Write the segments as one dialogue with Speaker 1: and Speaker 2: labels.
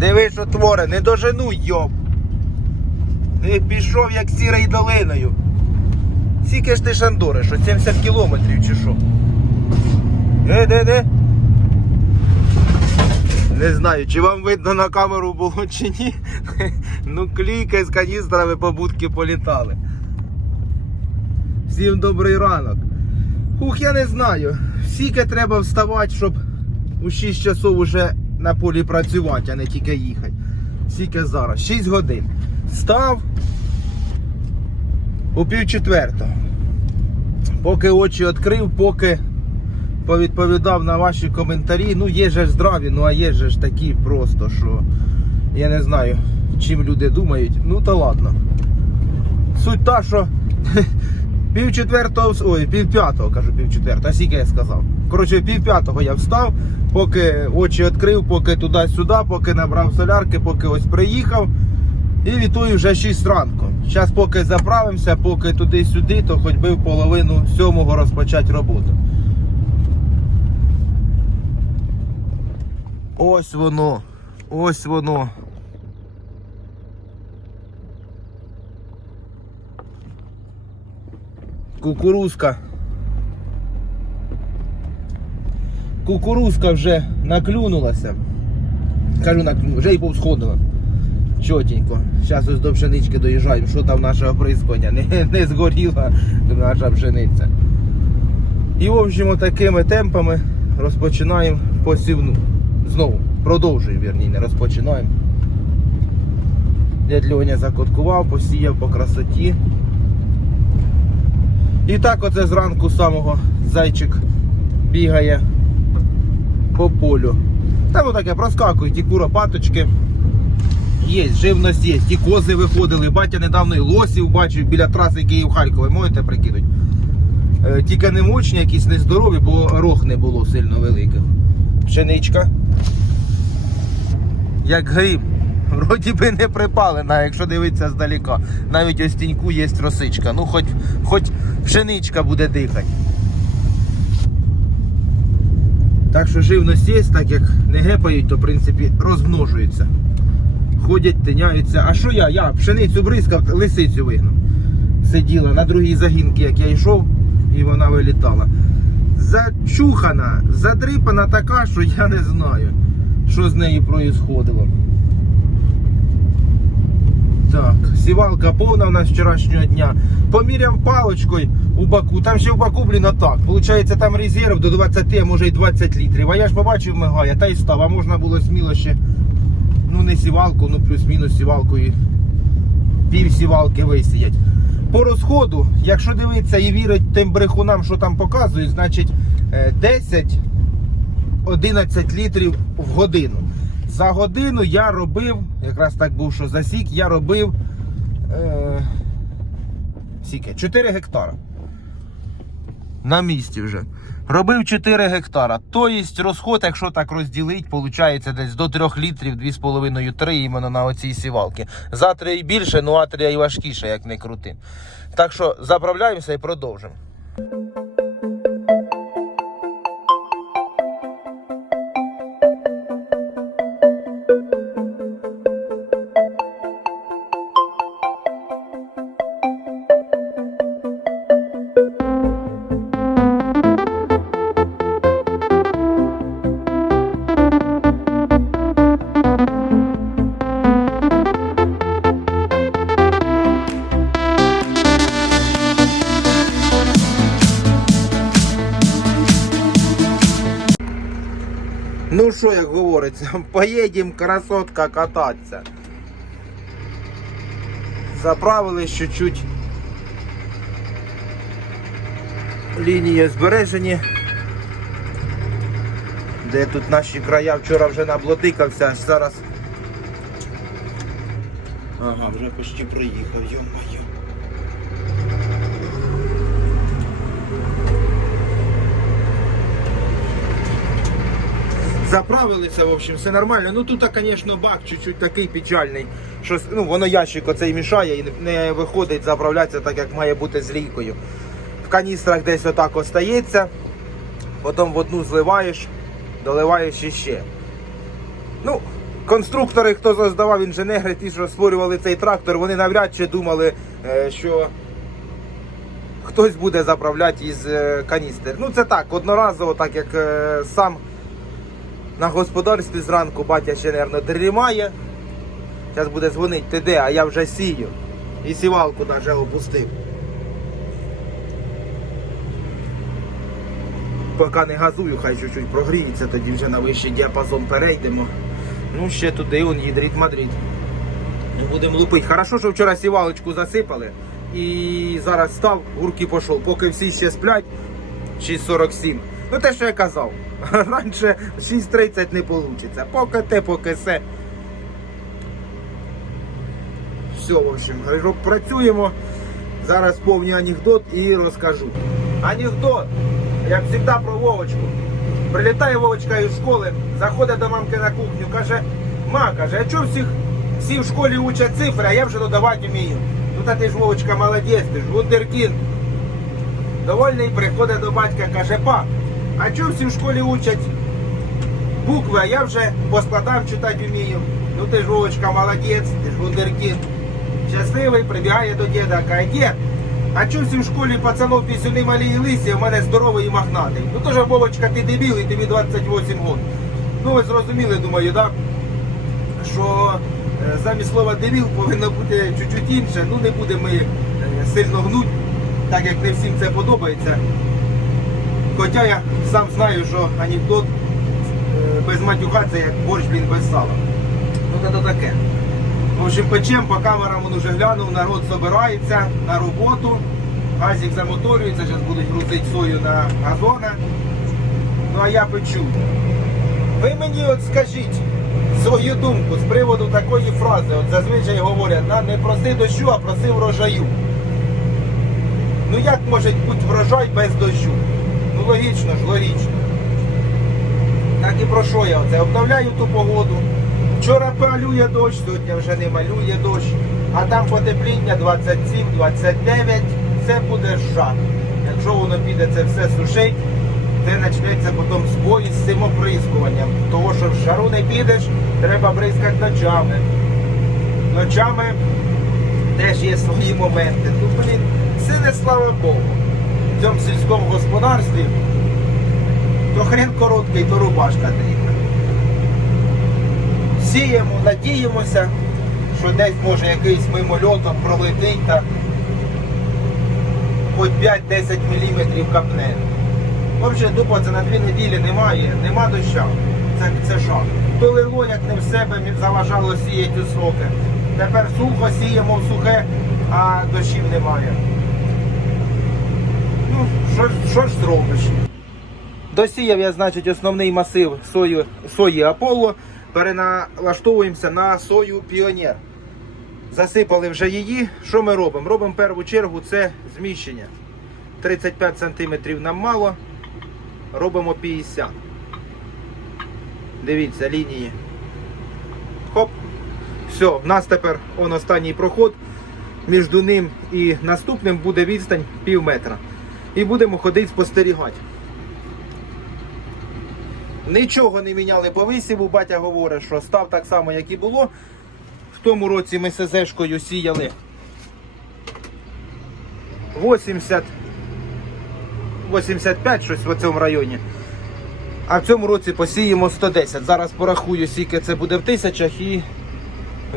Speaker 1: Диви, що творе, не дожену, йоб. Ти пішов як сірий долиною. Скільки ж ти шандори, що 70 кілометрів чи що? Де, де, де? Не знаю, чи вам видно на камеру було чи ні. Ну, клійки з каністрами по будки політали. Всім добрий ранок. Ух, я не знаю. Скільки треба вставати, щоб у 6 часов уже на полі працювати, а не тільки їхати. Скільки зараз? 6 годин. Став у пів четвертого. Поки очі відкрив, поки повідповідав на ваші коментарі. Ну, є же здраві, ну а є ж такі просто, що я не знаю, чим люди думають. Ну то ладно. Суть та, що пів четвертого, ой, пів п'ятого, кажу пів четвертого, а скільки я сказав. Коротше, пів п'ятого я встав, поки очі відкрив, поки туди-сюди, поки набрав солярки, поки ось приїхав. І відтою вже 6 ранку. Зараз поки заправимося, поки туди-сюди, то хоч би в половину сьомого розпочати роботу. Ось воно. Ось воно. Кукурузка. Кукурузка вже наклюнулася. Кажу, вже і повсходила. Чотенько. Зараз ось до пшенички доїжджаємо. Що там наше оприскування? Не, не згоріла наша пшениця. І в общем, такими темпами розпочинаємо посівну. Знову продовжуємо, вірні, не розпочинаємо. Дядь Льоня закоткував, посіяв по красоті. І так оце зранку самого зайчик бігає по полю. Там отаке проскакують ті куропаточки. Є, живність є. Ті кози виходили. Батя недавно і лосів бачив біля траси Київ-Харкова. Можете прикинуть? Е, Тільки не мучні, якісь нездорові, бо рог не було сильно великих. Пшеничка. Як гриб. Вроді би не припалена, якщо дивитися здаліка. Навіть ось тіньку є росичка. Ну, хоч, хоч пшеничка буде дихати. Так що живність є, так як не гепають, то в принципі розмножуються. Ходять, тиняються. А що я? Я пшеницю бризкав, лисицю вигнав. Сиділа на другій загінці, як я йшов, і вона вилітала. Зачухана, задрипана така, що я не знаю, що з нею проїсходило. Так, сівалка повна в нас вчорашнього дня. Поміряв палочкою у баку. Там ще в баку, блін, отак. Получається, там резерв до 20, а може й 20 літрів. А я ж побачив мигає, та й став. А можна було сміло ще, ну не сівалку, ну плюс-мінус сівалкою пів сівалки висіять. По розходу, якщо дивитися і вірить тим брехунам, що там показують, значить е, 10-11 літрів в годину. За годину я робив, якраз так був, що засік, я робив е, скільки? 4 гектара. На місці вже. Робив 4 гектара. Тобто розход, якщо так розділити, виходить десь до 3 літрів, 2,5-3 іменно на оцій сівалці. Затрія і більше, ну атрія і важкіше, як не крути. Так що заправляємося і продовжимо. Як говориться, поїдемо красотка кататися. Заправили чуть-чуть. Лінії збережені. Де тут наші края вчора вже наблотикався, аж зараз. Ага, вже почти приїхав, йо-моє. Заправилися, в общем, все нормально. Ну тут, звісно, бак чуть-чуть такий печальний. Що ну, воно ящик оцей мішає і не виходить заправлятися так, як має бути з лійкою. В каністрах десь отак остається, потім в одну зливаєш, доливаєш іще. Ну, конструктори, хто создавав інженери, ті, що створювали цей трактор, вони навряд чи думали, е, що хтось буде заправляти із е, каністер. Ну це так, одноразово, так як е, сам на господарстві зранку батя ще, мабуть, дрімає. Зараз буде дзвонити, ти де, а я вже сію. І сівалку навіть опустив. Поки не газую, хай чуть-чуть прогріється, тоді вже на вищий діапазон перейдемо. Ну, ще туди он їдрить Мадрид. Ну, Будемо лупити. Хорошо, що вчора сівалочку засипали. І зараз став, гурки пішов. Поки всі ще сплять, 6.47. Ну те, що я казав. Раніше 6.30 не вийде. Поки те, поки все. Все, в общем, працюємо. Зараз повний анекдот і розкажу. Анекдот, як завжди про Вовочку. Прилітає Вовочка із школи, заходить до мамки на кухню, каже, ма, каже, а чого всіх, всі в школі учать цифри, а я вже додавати вмію. Ну та ти ж Вовочка молодець, ти ж вундеркінд. Довольний приходить до батька, каже, па, а чого всі в школі учать букви, а я вже по складам читати вмію. Ну ти ж Вовочка молодець, ти ж вундеркінд. Щасливий прибігає до діда, каже, дід, а чого всі в школі пацанов пісюни малі і лисі, в мене здоровий і мохнатий. Ну то Вовочка, ти дебіл і тобі 28 років. Ну ви зрозуміли, думаю, так? Що е, замість слова дебіл повинно бути чуть-чуть інше. Ну не будемо ми е, сильно гнуть, так як не всім це подобається. Хоча я сам знаю, що анекдот е, без матюка це як борщ, блін, без сала. Ну це таке. В общем, печем по камерам він вже глянув, народ збирається на роботу. Газик замоторюється, зараз будуть грузити сою на газони. Ну а я печу. Ви мені от скажіть свою думку з приводу такої фрази. От зазвичай говорять, не проси дощу, а проси врожаю. Ну як може бути врожай без дощу? Логічно ж, логічно. Так і про що я оце? Обновляю ту погоду. Вчора малює дощ, сьогодні вже не малює дощ. А там потепління 27-29, це буде жах. Якщо воно піде це все сушить, це почнеться потім збої з цим оприскуванням. Того, що в жару не підеш, треба бризкати ночами. Ночами теж є свої моменти. Ну, блін, це не слава Богу. В цьому сільському господарстві то хрен короткий, то рубашка дрібна. Сіємо, надіємося, що десь може якийсь мимольотом пролетить та хоч 5-10 мм капне. Взагалі тупо це на дві неділі немає, нема доща. Це, це жах. То лило, як не в себе заважало сіяти у сроки. Тепер сухо сіємо в сухе, а дощів немає. Ну, що, що ж зробиш? Досіяв я, значить, основний масив сою, сої Аполло. Переналаштовуємося на сою Піонер. Засипали вже її. Що ми робимо? Робимо першу чергу це зміщення. 35 см нам мало. Робимо 50. Дивіться, лінії. Хоп. Все, в нас тепер он останній проход. Між ним і наступним буде відстань пів метра. І будемо ходити спостерігати. Нічого не міняли по висіву. Батя говорить, що став так само, як і було. В тому році ми СЗшкою сіяли 80, 85, щось в цьому районі. А в цьому році посіємо 110. Зараз порахую, скільки це буде в тисячах і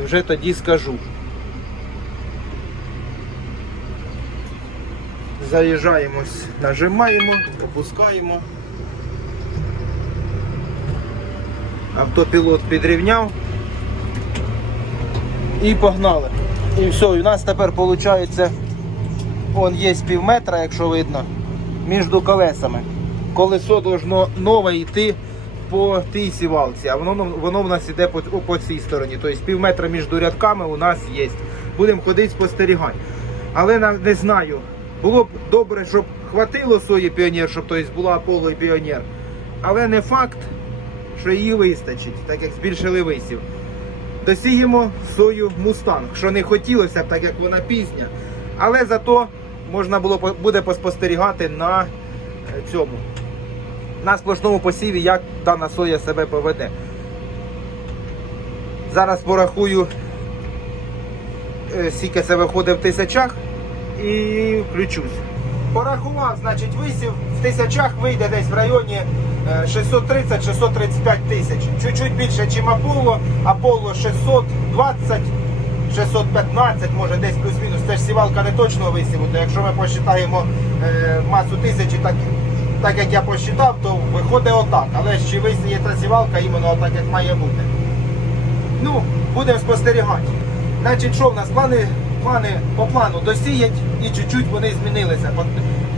Speaker 1: вже тоді скажу. Заїжджаємось, нажимаємо, опускаємо. Автопілот підрівняв. І погнали. І все, і у нас тепер виходить, он є пів метра, якщо видно, між колесами. Колесо должно нове йти по тій сівалці, а воно, воно в нас йде по, по цій стороні. Тобто пів метра між рядками у нас є. Будемо ходити спостерігати. Але не знаю. Було б добре, щоб хватило сої піонер, щоб тобто, була Аполло і піонер. Але не факт, що її вистачить, так як збільшили висів. Досіємо сою мустанг, що не хотілося б, так як вона пізня. Але зато можна було буде поспостерігати на е, цьому. На сплошному посіві, як дана соя себе поведе. Зараз порахую, е, скільки це виходить в тисячах і включусь. Порахував, значить, висів в тисячах вийде десь в районі е, 630-635 тисяч. Чуть-чуть більше, ніж Аполло. Аполло 620, 615, може десь плюс-мінус. Це ж сівалка не точного висіву, то якщо ми посчитаємо е, масу тисячі, так, так як я посчитав, то виходить отак. Але ж чи висіє та сівалка іменно отак, як має бути. Ну, будемо спостерігати. Значить, що в нас плани, плани по плану досіять і чуть-чуть вони змінилися.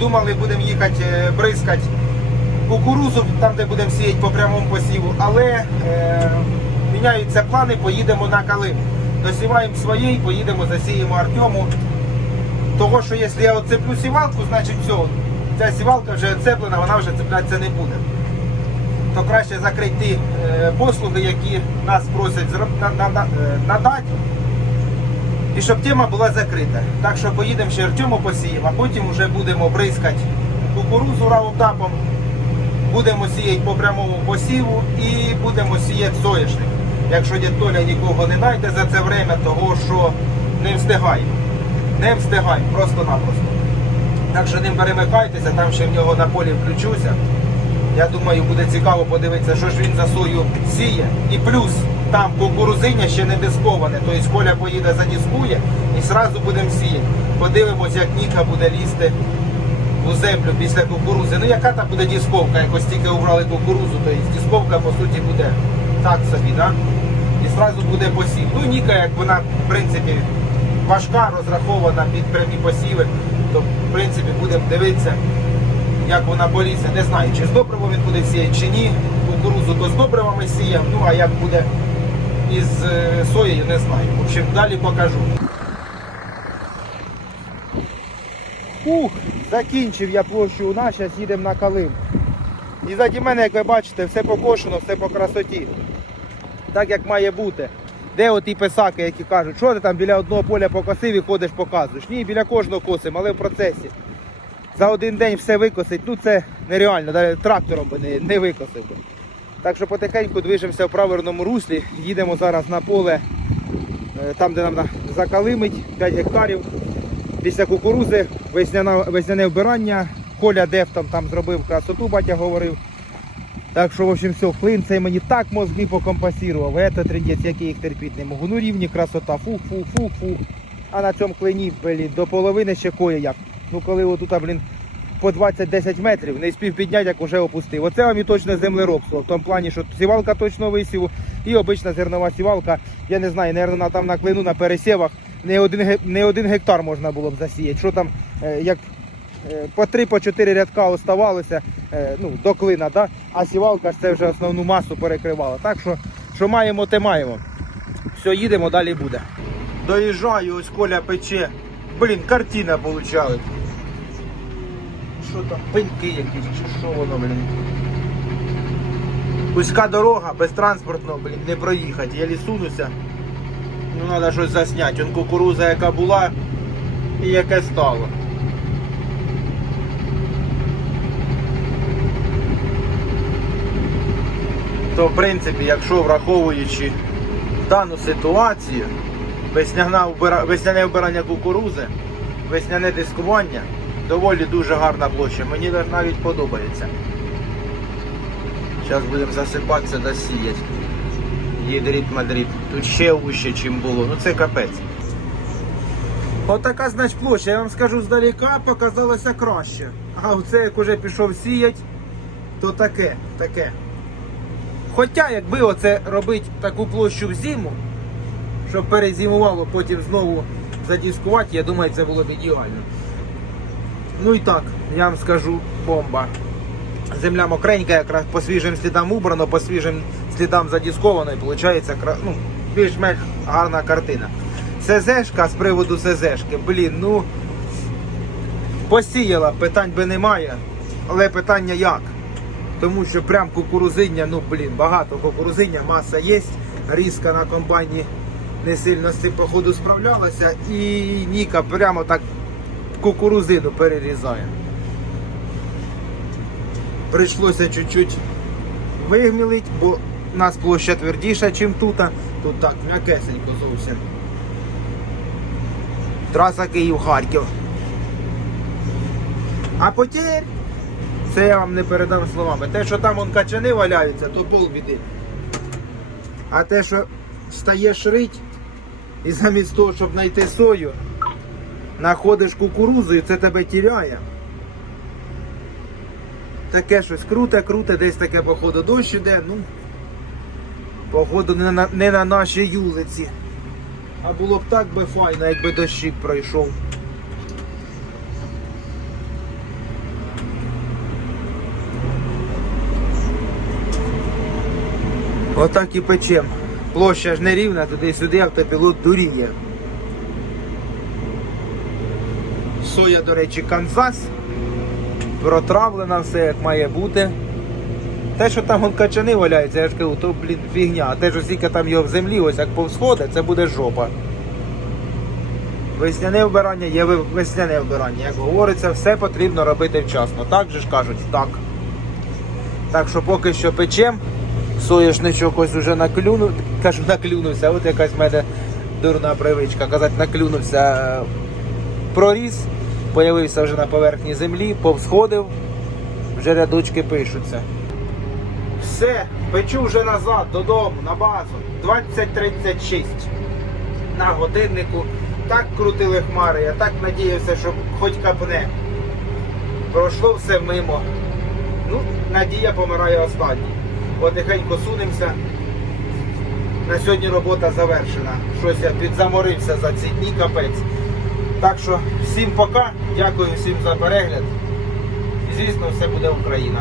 Speaker 1: Думали, будемо їхати е, бризкати кукурузу, там, де будемо сіяти по прямому посіву, але е, міняються плани, поїдемо на Калим. Досіваємо своєї, поїдемо, засіємо Артему. Того, що якщо я оцеплю сівалку, значить все, ця сівалка вже оцеплена, вона вже цеплятися не буде то краще закрити ті е, послуги, які нас просять е, надати, і щоб тема була закрита. Так що поїдемо ще Артему посіємо, а потім вже будемо бризкати кукурузу раутапом, будемо сіяти по прямому посіву і будемо сіяти соняшник. Якщо дід Толя нікого не знайде за це время, того що не встигає. Не встигає, просто-напросто. Так що ним перемикайтеся, там ще в нього на полі включуся. Я думаю, буде цікаво подивитися, що ж він за сою сіє. І плюс там кукурузиня ще не дисковане. Тобто Коля поїде задіскує і одразу будемо сіяти. Подивимось, як Ніка буде лізти у землю після кукурузи. Ну яка там буде дисковка, якось тільки убрали кукурузу, то тобто дисковка по суті буде так собі, да? І одразу буде посів. Ну Ніка, як вона в принципі важка, розрахована під прямі посіви, то в принципі будемо дивитися як вона полізе, не знаю, чи з добривом він буде сіяти, чи ні. Кукурузу то з добривами сіяв, ну а як буде із е, соєю, не знаю. В общем, далі покажу. Ух, закінчив я площу у нас, зараз їдемо на Калим. І заді мене, як ви бачите, все покошено, все по красоті. Так як має бути. Де оті писаки, які кажуть, що ти там біля одного поля покосив і ходиш, показуєш. Ні, біля кожного косимо, але в процесі за один день все викосить, ну це нереально, навіть трактором би не, не викосив би. Так що потихеньку движемося в правильному руслі, їдемо зараз на поле, е, там де нам закалимить 5 гектарів. Після кукурузи весняна, весняне вбирання, Коля Дефтом там зробив красоту, батя говорив. Так що, в общем, все, клин цей мені так мозги покомпасірував. Це трендець, який їх терпіти не можу. Ну рівні красота, фух. А на цьому клині, блін, до половини ще коє як. Ну коли отут, блін, по 20-10 метрів, не спів підняти, як уже опустив. Оце вам і точне землеробство. В тому плані, що сівалка точно висіву і обична зернова сівалка. Я не знаю, наверное, там на клину на пересівах не один, не один гектар можна було б засіяти. Що там, е, як е, по 3-4 рядка оставалося е, ну, до клина, да? а сівалка ж це вже основну масу перекривала. Так що, що маємо, те маємо. Все, їдемо, далі буде. Доїжджаю, ось Коля пече. Блін, картина получали. Що там, пеньки якісь, чи що воно, блін. Вузька дорога, безтранспортно, блін, не проїхати. Я лісунуся. Ну треба щось засняти. Он кукуруза, яка була і яке стало. То в принципі, якщо враховуючи дану ситуацію, весняне вбирання кукурузи, весняне дискування, доволі дуже гарна площа. Мені навіть подобається. Зараз будемо засипатися да сіяти. Єдріт Мадрид. Тут ще вище, чим було. Ну це капець. Отака, значить, площа, я вам скажу здалека, показалося краще. А оце як уже пішов сіять, то таке, таке. Хоча, якби оце робити таку площу в зиму, щоб перезимувало, потім знову задіскувати, я думаю, це було б ідеально. Ну і так, я вам скажу, бомба. Земля мокренька, якраз по свіжим слідам убрано, по свіжим слідам задісковано, і виходить ну, більш-менш гарна картина. СЗшка з приводу СЗшки, блін, ну посіяла, питань би немає, але питання як? Тому що прям кукурузиння, ну блін, багато кукурузиння, маса є, різка на комбайні не сильно з цим походу справлялася і Ніка прямо так кукурузину перерізає. Прийшлося чуть-чуть вигмілить, бо у нас площа твердіша, ніж тут. Тут так, м'якесенько зовсім. Траса Київ-Харків. А потім, це я вам не передам словами. Те, що там он качани валяються, то полбіди. А те, що стаєш рить, і замість того, щоб знайти сою, знаходиш кукурузу і це тебе тіряє. Таке щось круте, круте, десь таке, походу, дощ іде, ну, походу, не на, не на нашій юлиці. А було б так би файно, якби дощик пройшов. Отак і печем. Площа ж не рівна, туди-сюди автопілот дуріє. Соя, до речі, Канзас. Протравлена все як має бути. Те, що там качани валяються, я ж кажу, то блін фігня. А те, що стільки там його в землі, ось як повсходить, це буде жопа. Весняне вбирання є весняне вбирання. Як говориться, все потрібно робити вчасно. Так же ж кажуть, так. Так що поки що печем. Соєшничок ось уже наклюнув, кажу, наклюнувся, от якась в мене дурна привичка. Казати, наклюнувся, е, проріс, появився вже на поверхні землі, повсходив, вже рядочки пишуться. Все, печу вже назад, додому, на базу. 20.36 на годиннику. Так крутили хмари, я так надіявся, що хоч капне. Пройшло все мимо. Ну, надія помирає останній. Потихеньку сунемося. На сьогодні робота завершена. Щось я підзаморився за ці дні капець. Так що всім пока, дякую всім за перегляд. І звісно, все буде Україна.